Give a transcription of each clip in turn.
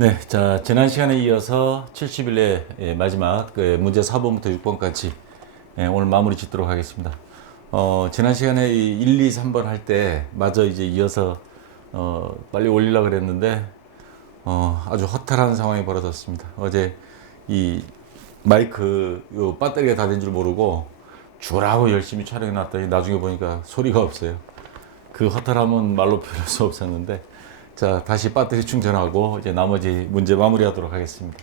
네, 자, 지난 시간에 이어서 70일의 마지막 문제 4번부터 6번까지 오늘 마무리 짓도록 하겠습니다. 지난 시간에 이 1, 2, 3번 할 때 마저 이제 이어서 빨리 올리려고 그랬는데 아주 허탈한 상황이 벌어졌습니다. 어제 이 마이크 요 배터리가 다 된 줄 모르고 주라고 열심히 촬영해 놨더니 나중에 보니까 소리가 없어요. 그 허탈함은 말로 표현할 수 없었는데, 자, 다시 배터리 충전하고 이제 나머지 문제 마무리하도록 하겠습니다.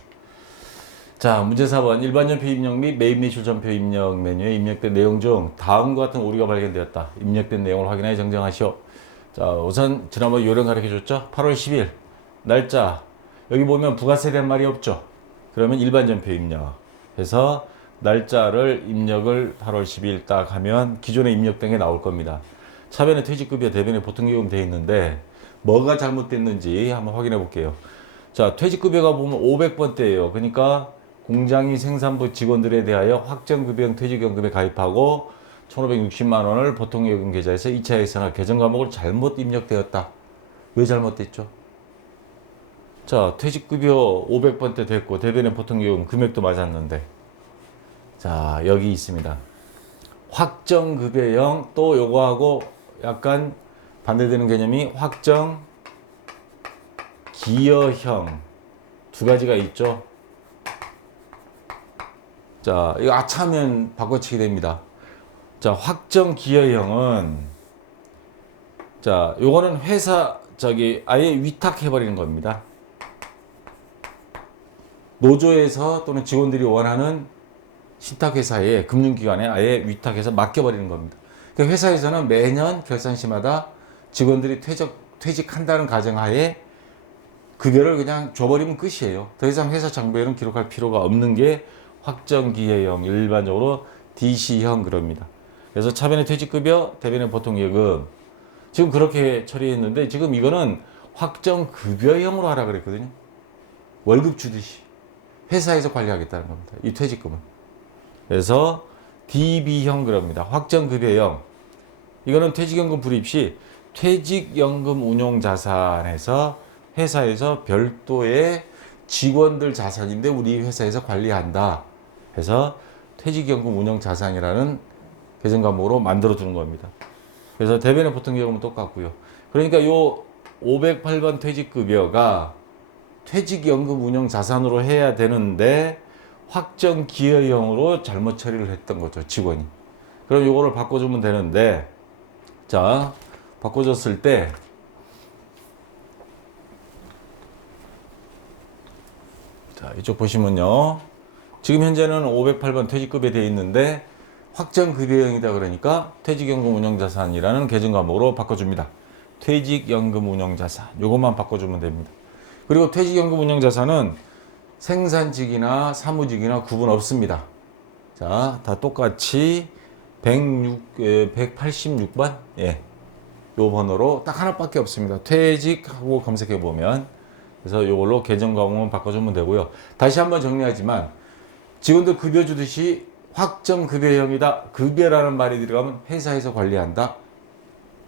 자, 문제 4번. 일반전표 입력 및 매입 및 출전표 입력 메뉴에 입력된 내용 중 다음과 같은 오류가 발견되었다. 입력된 내용을 확인하여 정정하시오. 자, 우선 지난번 요령 가르쳐 줬죠? 8월 10일 날짜. 여기 보면 부가세에 대한 말이 없죠? 그러면 일반전표 입력 해서 날짜를 입력을 8월 10일 딱 하면 기존에 입력된 게 나올 겁니다. 차변에 퇴직급여, 대변에 보통요금 되어 있는데 뭐가 잘못됐는지 한번 확인해 볼게요. 자, 퇴직급여가 보면 500번대예요. 그러니까 공장이 생산부 직원들에 대하여 확정급여형 퇴직연금에 가입하고 1,560만 원을 보통요금 계좌에서 2차 예산화 개정 과목을 잘못 입력되었다. 왜 잘못됐죠? 자, 퇴직급여 500번대 됐고 대변에 보통요금 금액도 맞았는데, 자, 여기 있습니다. 확정급여형, 또 요거하고 약간 반대되는 개념이 확정 기여형 두 가지가 있죠. 자, 이거 아차하면 바꿔치기 됩니다. 자, 확정 기여형은, 자, 요거는 회사 아예 위탁해 버리는 겁니다. 노조에서 또는 직원들이 원하는 신탁회사에, 금융기관에 아예 위탁해서 맡겨버리는 겁니다. 그러니까 회사에서는 매년 결산시마다 직원들이 퇴직한다는 가정하에 급여를 그냥 줘버리면 끝이에요. 더 이상 회사 장부에는 기록할 필요가 없는 게 확정기여형, 일반적으로 DC형 그럽니다. 그래서 차변의 퇴직급여, 대변의 보통요금 지금 그렇게 처리했는데, 지금 이거는 확정급여형으로 하라 그랬거든요. 월급 주듯이 회사에서 관리하겠다는 겁니다. 이 퇴직금은. 그래서 DB형 그럽니다. 확정급여형. 이거는 퇴직연금 불입 시 퇴직연금 운용자산에서 회사에서 별도의 직원들 자산인데 우리 회사에서 관리한다 해서 퇴직연금 운용자산이라는 개정 과목으로 만들어 주는 겁니다. 그래서 대변의 보통요금은 똑같고요. 그러니까 요 508번 퇴직급여가 퇴직연금 운용자산으로 해야 되는데 확정기여형으로 잘못 처리를 했던 거죠, 직원이. 그럼 요거를 바꿔주면 되는데, 자, 바꿔줬을 때, 자, 이쪽 보시면요. 지금 현재는 508번 퇴직급여에 되어 있는데 확정급여형이다 그러니까 퇴직연금 운용자산이라는 개정 과목으로 바꿔줍니다. 퇴직연금 운용자산. 요것만 바꿔주면 됩니다. 그리고 퇴직연금 운용자산은 생산직이나 사무직이나 구분 없습니다. 자, 다 똑같이 186번? 예. 요 번호로 딱 하나밖에 없습니다. 퇴직하고 검색해 보면. 그래서 이걸로 개정 과목만 바꿔주면 되고요. 다시 한번 정리하지만 직원들 급여 주듯이 확정급여형이다. 급여라는 말이 들어가면 회사에서 관리한다.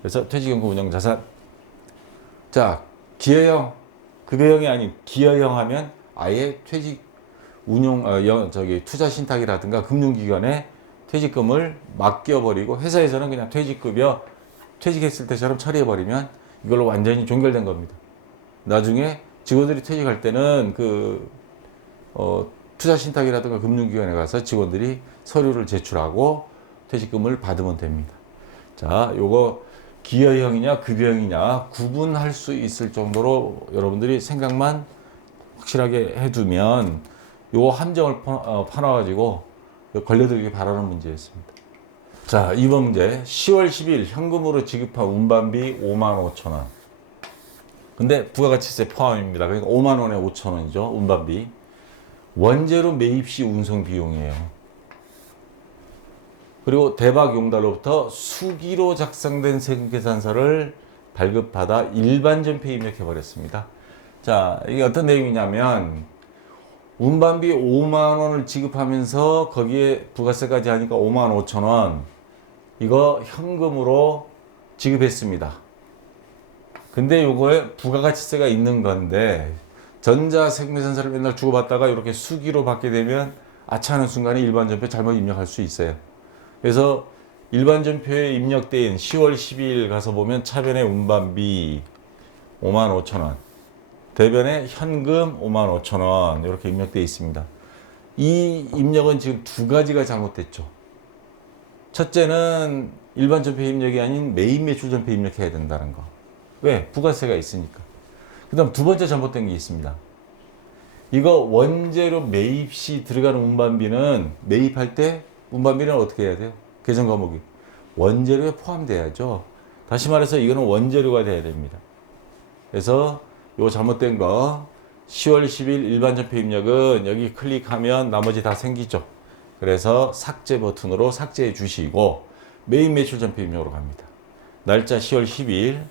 그래서 퇴직연금 운용자산. 자, 기여형, 급여형이 아닌 기여형 하면 아예 퇴직 운용, 투자 신탁이라든가 금융기관에 퇴직금을 맡겨버리고 회사에서는 그냥 퇴직급여 퇴직했을 때처럼 처리해버리면 이걸로 완전히 종결된 겁니다. 나중에 직원들이 퇴직할 때는 투자 신탁이라든가 금융기관에 가서 직원들이 서류를 제출하고 퇴직금을 받으면 됩니다. 자, 요거 기여형이냐 급여형이냐 구분할 수 있을 정도로 여러분들이 생각만 확실하게 해두면 요 함정을 파놔가지고 걸려들기 바라는 문제였습니다. 자, 2번 문제. 10월 10일 현금으로 지급한 운반비 55,000원. 근데 부가가치세 포함입니다. 그러니까 5만 원에 5천 원이죠. 운반비. 원재료 매입 시 운송 비용이에요. 그리고 대박 용달로부터 수기로 작성된 세금계산서를 발급받아 일반전표에 입력해 버렸습니다. 자, 이게 어떤 내용이냐면 운반비 5만 원을 지급하면서 거기에 부가세까지 하니까 5만 5천 원. 이거 현금으로 지급했습니다. 근데 요거에 부가가치세가 있는 건데 전자 생매선서를 맨날 주고받다가 이렇게 수기로 받게 되면 아차하는 순간에 일반 전표 잘못 입력할 수 있어요. 그래서 일반 전표에 입력된 10월 12일 가서 보면 차변의 운반비 55,000원, 대변에 현금 55,000원 이렇게 입력되어 있습니다. 이 입력은 지금 두 가지가 잘못됐죠. 첫째는 일반 전표 입력이 아닌 매입 매출 전표 입력해야 된다는 거. 왜? 부가세가 있으니까. 그 다음 두 번째 잘못된 게 있습니다. 이거 원재료 매입 시 들어가는 운반비는 매입할 때 운반비는 어떻게 해야 돼요? 계정 과목이 원재료에 포함돼야죠. 다시 말해서 이거는 원재료가 돼야 됩니다. 그래서 요 잘못된 거 10월 10일 일반 전표 입력은 여기 클릭하면 나머지 다 생기죠. 그래서 삭제 버튼으로 삭제해 주시고 매입 매출 전표 입력으로 갑니다. 날짜 10월 10일.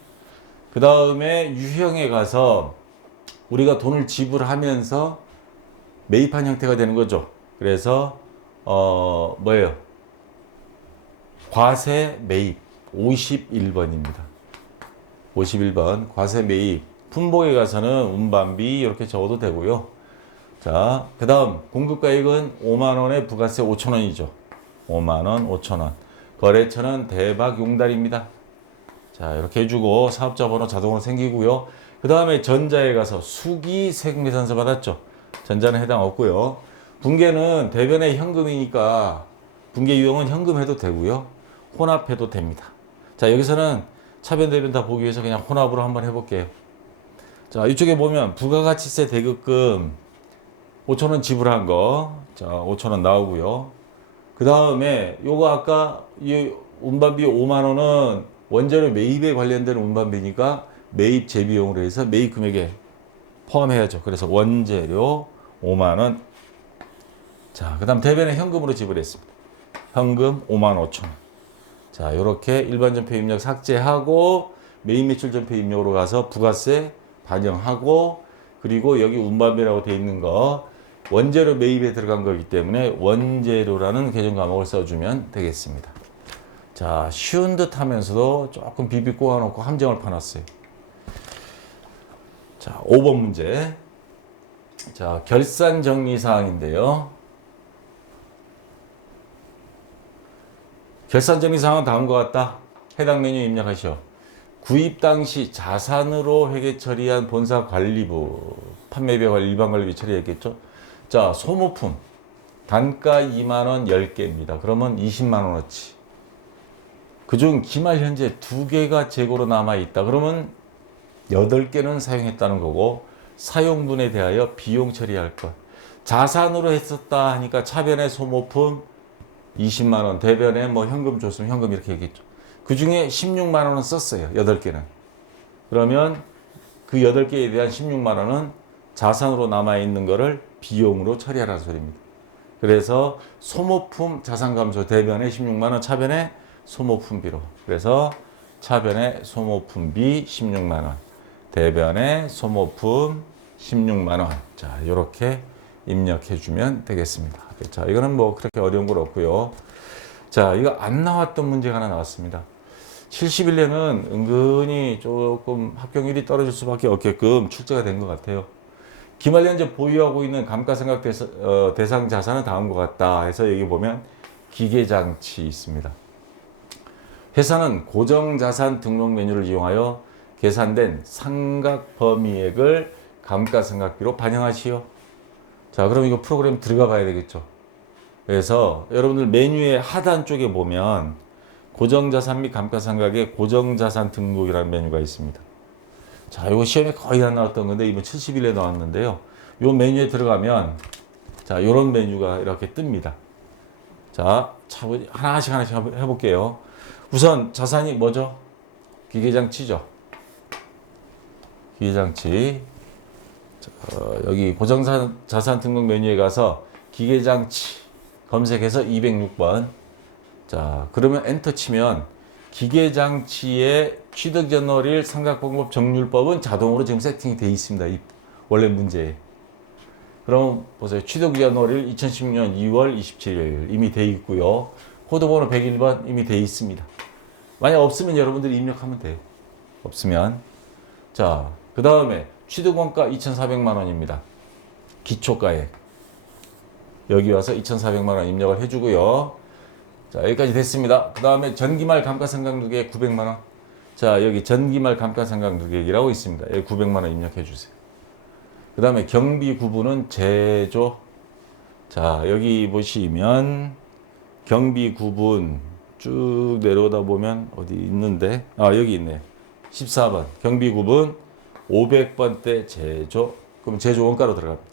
그 다음에 유형에 가서 우리가 돈을 지불하면서 매입한 형태가 되는 거죠. 그래서 뭐예요? 과세 매입 51번입니다. 51번 과세 매입. 품목에 가서는 운반비 이렇게 적어도 되고요. 자, 그 다음 공급가액은 5만원에 부가세 5천원이죠. 5만원 5천원. 거래처는 대박 용달입니다. 자, 이렇게 해주고 사업자 번호 자동으로 생기고요. 그 다음에 전자에 가서 수기 세금계산서 받았죠. 전자는 해당 없고요. 분계는 대변의 현금이니까 분계 유형은 현금해도 되고요. 혼합해도 됩니다. 자, 여기서는 차변 대변 다 보기 위해서 그냥 혼합으로 한번 해볼게요. 자, 이쪽에 보면 부가가치세 대급금 5,000원 지불한 거, 자, 5,000원 나오고요. 그 다음에 요거 아까 이 운반비 5만 원은 원재료 매입에 관련된 운반비니까 매입 재비용으로 해서 매입 금액에 포함해야죠. 그래서 원재료 5만 원. 자, 그 다음 대변에 현금으로 지불했습니다. 현금 5만 5천 원. 자, 요렇게 일반 전표 입력 삭제하고 매입 매출 전표 입력으로 가서 부가세 반영하고 그리고 여기 운반비라고 되어 있는 거 원재료 매입에 들어간 거기 때문에 원재료라는 계정 과목을 써주면 되겠습니다. 자, 쉬운 듯 하면서도 조금 비비 꼬아놓고 함정을 파놨어요. 자, 5번 문제. 자, 결산 정리 사항인데요. 결산 정리 사항은 다음과 같다. 해당 메뉴 입력하시오. 구입 당시 자산으로 회계 처리한 본사 관리부, 판매비 관리, 일반 관리비 처리했겠죠. 자, 소모품 단가 2만원 10개입니다. 그러면 20만원어치. 그중 기말 현재 2개가 재고로 남아있다. 그러면 8개는 사용했다는 거고 사용분에 대하여 비용 처리할 것. 자산으로 했었다 하니까 차변의 소모품 20만원, 대변에 뭐 현금 줬으면 현금 이렇게 얘기했죠. 그 중에 16만원은 썼어요. 8개는. 그러면 그 8개에 대한 16만원은 자산으로 남아있는 거를 비용으로 처리하라는 소리입니다. 그래서 소모품 자산감소 대변에 16만원, 차변에 소모품비로. 그래서 차변에 소모품비 16만원, 대변에 소모품 16만원. 자, 이렇게 입력해주면 되겠습니다. 자, 이거는 뭐 그렇게 어려운 건 없고요. 자, 이거 안 나왔던 문제가 하나 나왔습니다. 70일내는 은근히 조금 합격률이 떨어질 수밖에 없게끔 출제가 된 것 같아요. 기말 현재 보유하고 있는 감가상각 대상 자산은 다음과 같다 해서 여기 보면 기계장치 있습니다. 회사는 고정자산 등록 메뉴를 이용하여 계산된 상각 범위액을 감가상각비로 반영하시오. 자, 그럼 이거 프로그램 들어가 봐야 되겠죠. 그래서 여러분들 메뉴의 하단 쪽에 보면 고정자산 및 감가상각의 고정자산 등록이라는 메뉴가 있습니다. 자, 이거 시험에 거의 안 나왔던 건데 이번 70일에 나왔는데요. 이 메뉴에 들어가면 자, 이런 메뉴가 이렇게 뜹니다. 자, 하나씩 해볼게요. 우선 자산이 뭐죠? 기계장치죠. 기계장치. 자, 여기 고정자산 등록 메뉴에 가서 기계장치 검색해서 206번. 자, 그러면 엔터 치면 기계장치의 취득전월일 상각방법 정률법은 자동으로 지금 세팅이 되어 있습니다. 이 원래 문제에. 그럼 보세요. 취득전월일 2016년 2월 27일 이미 되어 있고요. 코드번호 101번 이미 되어 있습니다. 만약 없으면 여러분들이 입력하면 돼요. 없으면. 자, 그 다음에 취득원가 2,400만 원입니다. 기초가액. 여기 와서 2,400만 원 입력을 해주고요. 자, 여기까지 됐습니다. 그 다음에 전기말 감가상각누계액 900만 원. 자, 여기 전기말 감가상각누계액이라고 있습니다. 여기 900만 원 입력해 주세요. 그 다음에 경비 구분은 제조. 자, 여기 보시면 경비 구분 쭉 내려오다 보면 어디 있는데, 여기 있네요. 14번 경비 구분 500번대 제조. 그럼 제조 원가로 들어갑니다.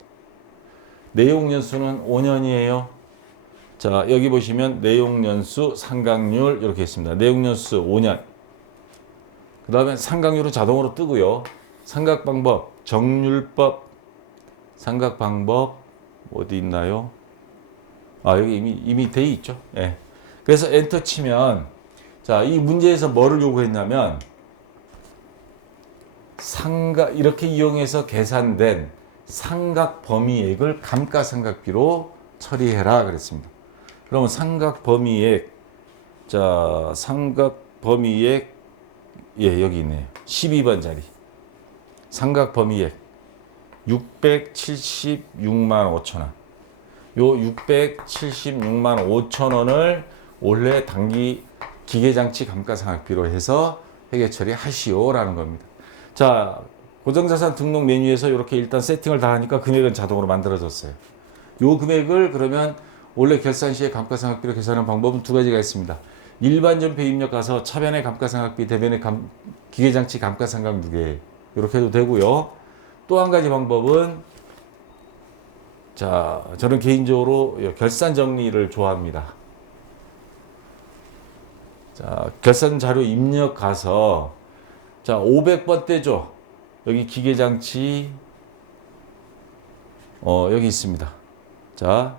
내용 연수는 5년이에요. 자, 여기 보시면 내용 연수, 상각률 이렇게 있습니다. 내용 연수 5년. 그 다음에 상각률은 자동으로 뜨고요. 상각 방법, 정률법, 상각 방법 어디 있나요? 여기 이미 돼 있죠. 예. 그래서 엔터 치면, 자, 이 문제에서 뭐를 요구했냐면 이렇게 이용해서 계산된 상각 범위액을 감가상각비로 처리해라 그랬습니다. 그러면 상각 범위액, 자, 상각 범위액, 여기 있네요. 12번 자리. 상각 범위액 676만 5천 원. 요 676만 5천 원을 올해 단기 기계장치 감가상각비로 해서 회계 처리하시오라는 겁니다. 자, 고정자산 등록 메뉴에서 이렇게 일단 세팅을 다 하니까 금액은 자동으로 만들어졌어요. 요 금액을 그러면 원래 결산 시에 감가상각비로 계산하는 방법은 두 가지가 있습니다. 일반 전표 입력 가서 차변의 감가상각비, 대변의 기계장치 감가상각누계 이렇게 해도 되고요. 또 한 가지 방법은, 자, 저는 개인적으로 결산 정리를 좋아합니다. 자, 결산 자료 입력 가서, 자, 500번대죠. 여기 기계장치, 여기 있습니다. 자,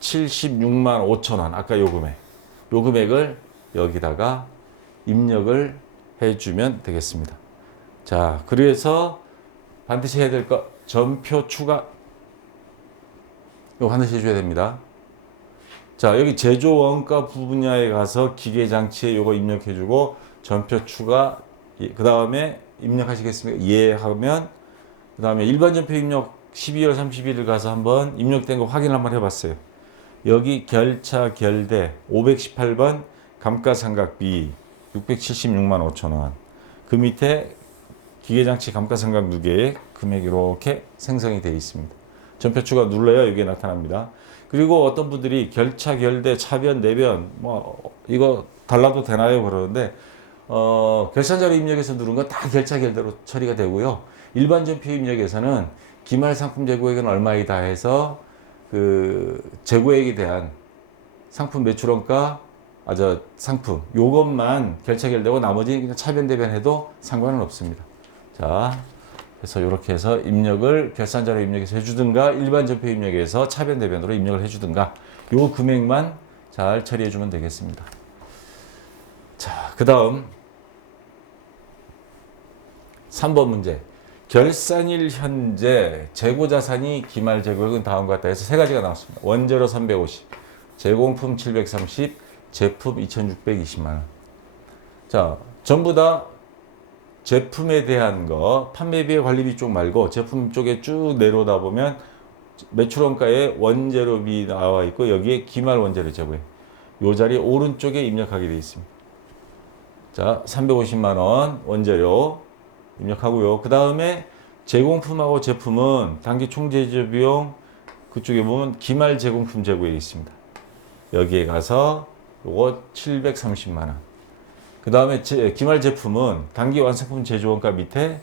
676만 5천 원. 아까 요 금액. 요 금액을 여기다가 입력을 해주면 되겠습니다. 자, 그래서 반드시 해야 될 거, 전표 추가. 이거 반드시 해줘야 됩니다. 자, 여기 제조 원가 분야에 가서 기계장치에 요거 입력해주고, 전표 추가, 그 다음에 입력하시겠습니까? 예 하면, 그 다음에 일반 전표 입력 12월 31일 가서 한번 입력된 거 확인 한번 해봤어요. 여기 결차 결대 518번 감가상각비 676만 5천 원. 그 밑에 기계장치 감가상각누계액 금액이 이렇게 생성이 되어 있습니다. 전표 추가 눌러야 이게 나타납니다. 그리고 어떤 분들이 결차 결대 차변 내변 이거 달라도 되나요? 그러는데 결산자료 입력에서 누른 건 다 결차 결대로 처리가 되고요. 일반 전표 입력에서는 기말 상품 재고액은 얼마이다 해서 그 재고액에 대한 상품 매출원가, 상품 요것만 결차 결대고 나머지는 그냥 차변 대변해도 상관은 없습니다. 자, 그래서 이렇게 해서 입력을 결산자료 입력에서 해주든가 일반 전표 입력에서 차변 대변으로 입력을 해주든가 요 금액만 잘 처리해주면 되겠습니다. 자, 그 다음 3번 문제. 결산일 현재 재고자산이 기말 재고액은 다음과 같다 해서 세 가지가 나왔습니다. 원재료 350, 제공품 730, 제품 2620만 원. 자, 전부 다 제품에 대한 거, 판매비와 관리비 쪽 말고 제품 쪽에 쭉 내려오다 보면 매출원가에 원재료비 나와 있고 여기에 기말 원재료 재고액. 요 자리 오른쪽에 입력하게 되어 있습니다. 자, 350만 원 원재료 입력하고요. 그 다음에 제공품하고 제품은 단기 총제조 비용 그쪽에 보면 기말 제공품 재고액이 있습니다. 여기에 가서 요거 730만 원. 그 다음에 기말 제품은 단기 완성품 제조원가 밑에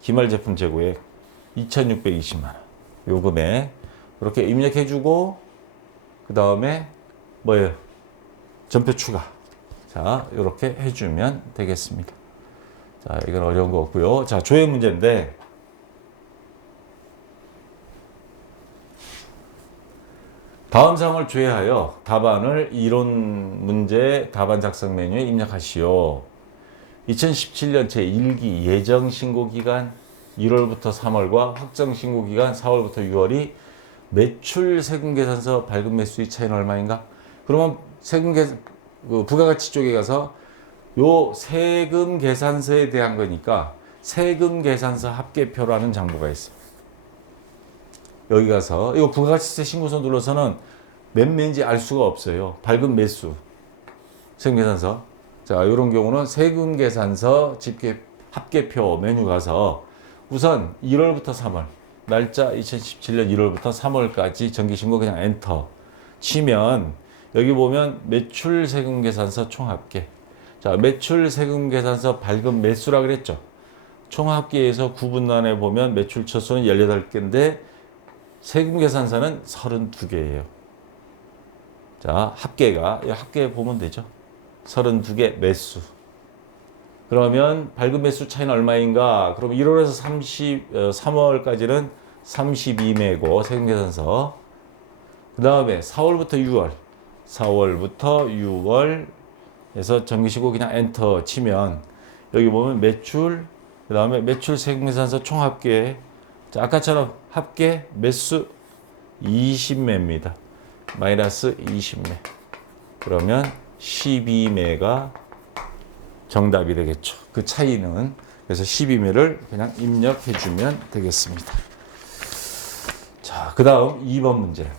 기말 제품 재고액 2620만 원. 요 금액 이렇게 입력해주고 그 다음에 뭐예요? 전표 추가. 자, 이렇게 해주면 되겠습니다. 자, 이건 어려운 거 없고요. 자, 조회 문제인데 다음 사항을 조회하여 답안을 이론 문제 답안 작성 메뉴에 입력하시오. 2017년 제1기 예정 신고 기간 1월부터 3월과 확정 신고 기간 4월부터 6월이 매출 세금 계산서 발급 매수의 차이는 얼마인가? 그러면 세금 계산 부가가치 쪽에 가서 요 세금 계산서에 대한 거니까 세금 계산서 합계표라는 장부가 있습니다. 여기 가서 이거 부가가치세 신고서 눌러서는 몇 매인지 알 수가 없어요. 발급 매수. 세금계산서. 자, 이런 경우는 세금계산서 집계 합계표 메뉴 가서 우선 1월부터 3월 날짜 2017년 1월부터 3월까지 정기신고 그냥 엔터 치면 여기 보면 매출세금계산서 총합계. 자, 매출세금계산서 발급 매수라 그랬죠. 총합계에서 구분란에 보면 매출 처수는 18개인데 세금계산서는 32개예요. 자, 합계가 이 합계 보면 되죠. 32개 매수. 그러면 발급 매수 차이는 얼마인가? 그럼 1월에서 3월까지는 32매고 세금계산서. 그 다음에 4월부터 6월. 4월부터 6월에서 정기시고 그냥 엔터 치면 여기 보면 매출, 그 다음에 매출 세금계산서 총합계. 자, 아까처럼 합계 매수 20매입니다. 마이너스 20매. 그러면 12매가 정답이 되겠죠. 그 차이는. 그래서 12매를 그냥 입력해주면 되겠습니다. 자, 그 다음 2번 문제.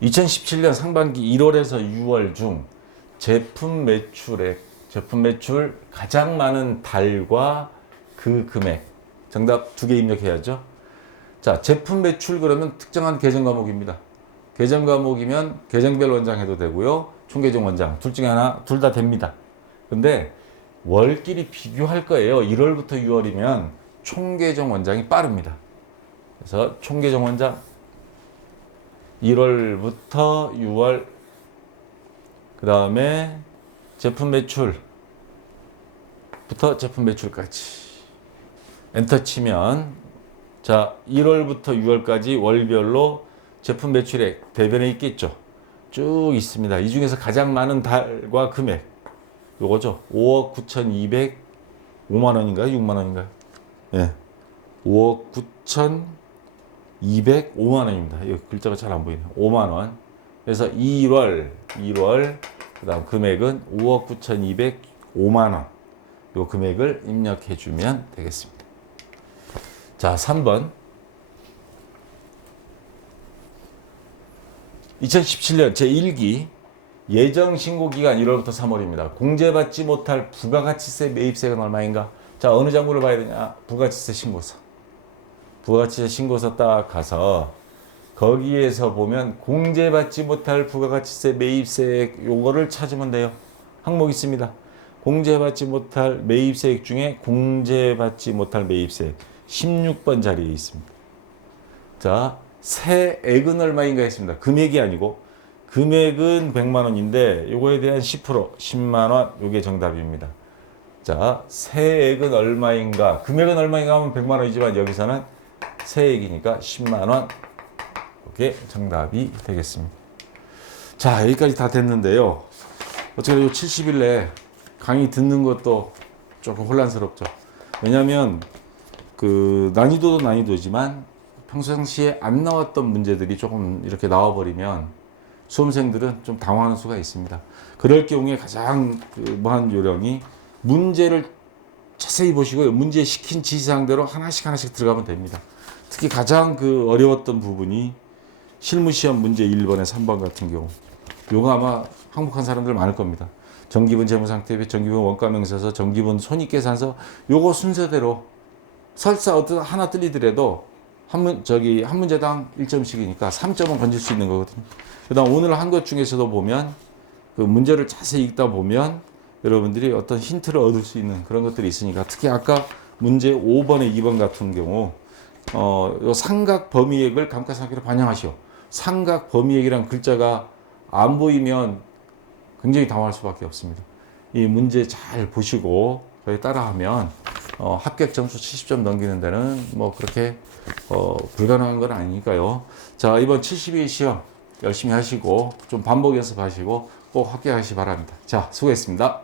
(2017년) 상반기 1월에서 6월 중 제품 매출액, 제품 매출 가장 많은 달과 그 금액. 정답 2개 입력해야죠. 자, 제품 매출 그러면 특정한 계정 과목입니다. 계정 과목이면 계정별 원장 해도 되고요. 총계정 원장. 둘 중에 하나, 둘 다 됩니다. 근데 월끼리 비교할 거예요. 1월부터 6월이면 총계정 원장이 빠릅니다. 그래서 총계정 원장 1월부터 6월, 그 다음에 제품 매출부터 제품 매출까지 엔터 치면 자 1월부터 6월까지 월별로 제품 매출액 대변에 있겠죠. 쭉 있습니다. 이 중에서 가장 많은 달과 금액 요거죠. 5억 9,205만 원인가요? 6만 원인가요? 예. 5억 9,205만 원입니다. 이 글자가 잘 안 보이네요. 5만 원. 그래서 1월 그다음 금액은 5억 9,205만 원. 요 금액을 입력해 주면 되겠습니다. 자, 3번. 2017년 제1기 예정신고기간 1월부터 3월입니다. 공제받지 못할 부가가치세 매입세액은 얼마인가? 자, 어느 장부를 봐야 되냐? 부가가치세 신고서. 부가가치세 신고서 딱 가서 거기에서 보면 공제받지 못할 부가가치세 매입세액 요거를 찾으면 돼요. 항목 있습니다. 공제받지 못할 매입세액 중에 공제받지 못할 매입세액 16번 자리에 있습니다. 자, 세액은 얼마인가 했습니다. 금액이 아니고 금액은 100만 원인데 요거에 대한 10% 10만 원 요게 정답입니다. 자, 세액은 얼마인가? 금액은 얼마인가 하면 100만 원이지만 여기서는 세액이니까 10만 원. 이게 정답이 되겠습니다. 자, 여기까지 다 됐는데요. 어차피 요 70일 내에 강의 듣는 것도 조금 혼란스럽죠. 왜냐하면 그 난이도도 난이도지만 평상시에 안 나왔던 문제들이 조금 이렇게 나와버리면 수험생들은 좀 당황하는 수가 있습니다. 그럴 경우에 가장 무한 요령이 문제를 자세히 보시고요. 문제 시킨 지시사항대로 하나씩 들어가면 됩니다. 특히 가장 그 어려웠던 부분이 실무시험 문제 1번에 3번 같은 경우. 요거 아마 항목한 사람들 많을 겁니다. 정기분 재무상태비, 정기분 원가명세서, 정기분 손익계산서 요거 순서대로 설사 어떤 하나 틀리더라도 한 문제당 1점씩이니까 3점은 건질 수 있는 거거든요. 그다음 오늘 한 것 중에서도 보면 그 문제를 자세히 읽다 보면 여러분들이 어떤 힌트를 얻을 수 있는 그런 것들이 있으니까 특히 아까 문제 5번에 2번 같은 경우 요 삼각 범위액을 감가상각비로 반영하시오. 삼각 범위액이란 글자가 안 보이면 굉장히 당황할 수밖에 없습니다. 이 문제 잘 보시고 저희 따라하면 합격 점수 70점 넘기는 데는 뭐 그렇게 불가능한 건 아니니까요. 자, 이번 72일 시험 열심히 하시고 좀 반복 연습하시고 꼭 합격하시기 바랍니다. 자, 수고했습니다.